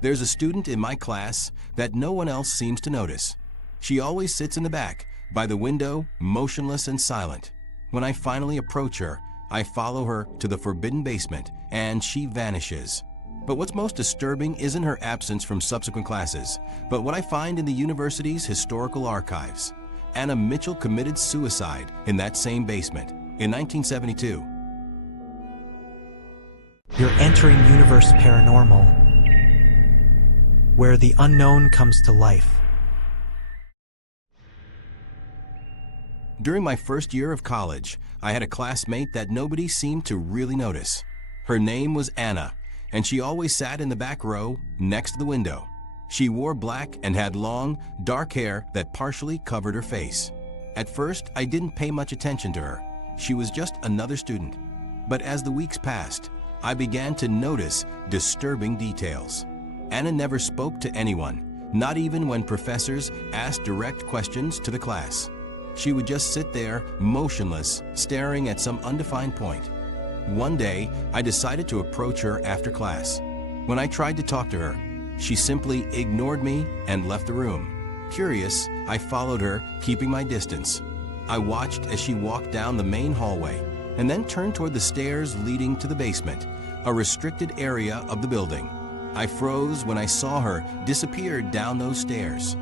There's a student in my class that no one else seems to notice. She always sits in the back, by the window, motionless and silent. When I finally approach her, I follow her to the forbidden basement, and she vanishes. But what's most disturbing isn't her absence from subsequent classes, but what I find in the university's historical archives. Anna Mitchell committed suicide in that same basement in 1972. You're entering Universe Paranormal, where the unknown comes to life. During my first year of college, I had a classmate that nobody seemed to really notice. Her name was Anna, and she always sat in the back row next to the window. She wore black and had long, dark hair that partially covered her face. At first, I didn't pay much attention to her. She was just another student. But as the weeks passed, I began to notice disturbing details. Anna never spoke to anyone, not even when professors asked direct questions to the class. She would just sit there, motionless, staring at some undefined point. One day, I decided to approach her after class. When I tried to talk to her, she simply ignored me and left the room. Curious, I followed her, keeping my distance. I watched as she walked down the main hallway and then turned toward the stairs leading to the basement, a restricted area of the building. I froze when I saw her disappear down those stairs.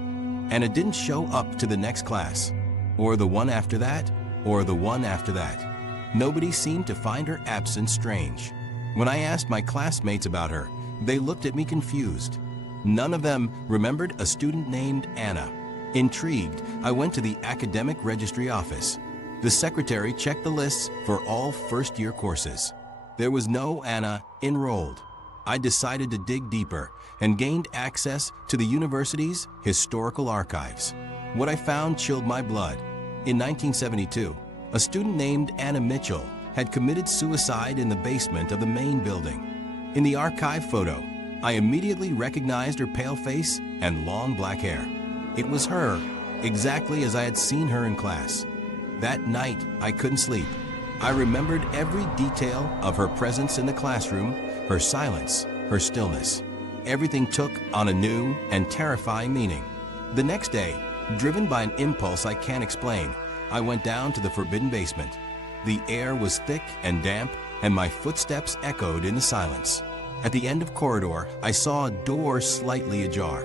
And it didn't show up to the next class, or the one after that, or the one after that. Nobody seemed to find her absence strange. When I asked my classmates about her, they looked at me confused. None of them remembered a student named Anna. Intrigued, I went to the academic registry office. The secretary checked the lists for all first-year courses. There was no Anna enrolled. I decided to dig deeper and gained access to the university's historical archives. What I found chilled my blood. In 1972, a student named Anna Mitchell had committed suicide in the basement of the main building. In the archive photo, I immediately recognized her pale face and long black hair. It was her, exactly as I had seen her in class. That night, I couldn't sleep. I remembered every detail of her presence in the classroom, her silence, her stillness. Everything took on a new and terrifying meaning. The next day, driven by an impulse I can't explain, I went down to the forbidden basement. The air was thick and damp, and my footsteps echoed in the silence. At the end of the corridor, I saw a door slightly ajar.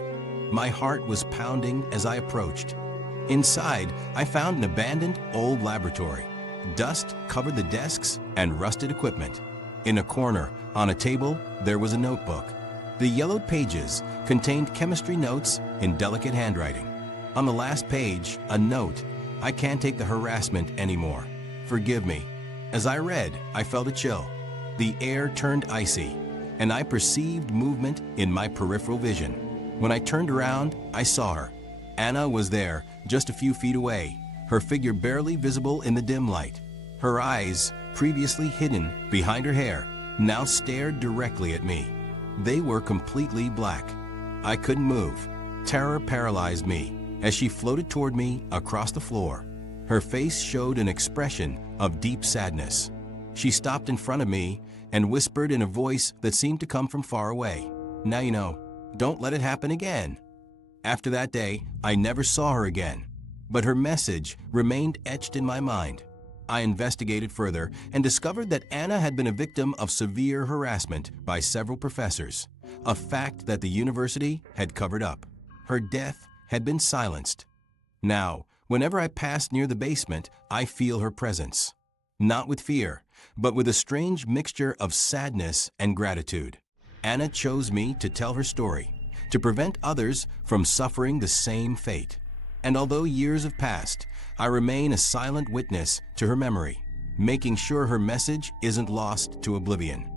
My heart was pounding as I approached. Inside, I found an abandoned old laboratory. Dust covered the desks and rusted equipment. In a corner, on a table, there was a notebook. The yellowed pages contained chemistry notes in delicate handwriting. On the last page, a note: "I can't take the harassment anymore. Forgive me." As I read, I felt a chill. The air turned icy, and I perceived movement in my peripheral vision. When I turned around, I saw her. Anna was there, just a few feet away, her figure barely visible in the dim light. Her eyes, previously hidden behind her hair, now stared directly at me. They were completely black. I couldn't move. Terror paralyzed me as she floated toward me across the floor. Her face showed an expression of deep sadness. She stopped in front of me and whispered in a voice that seemed to come from far away, "Now you know, don't let it happen again." After that day, I never saw her again, but her message remained etched in my mind. I investigated further and discovered that Anna had been a victim of severe harassment by several professors, a fact that the university had covered up. Her death had been silenced. Now, whenever I pass near the basement, I feel her presence. Not with fear, but with a strange mixture of sadness and gratitude. Anna chose me to tell her story, to prevent others from suffering the same fate. And although years have passed, I remain a silent witness to her memory, making sure her message isn't lost to oblivion.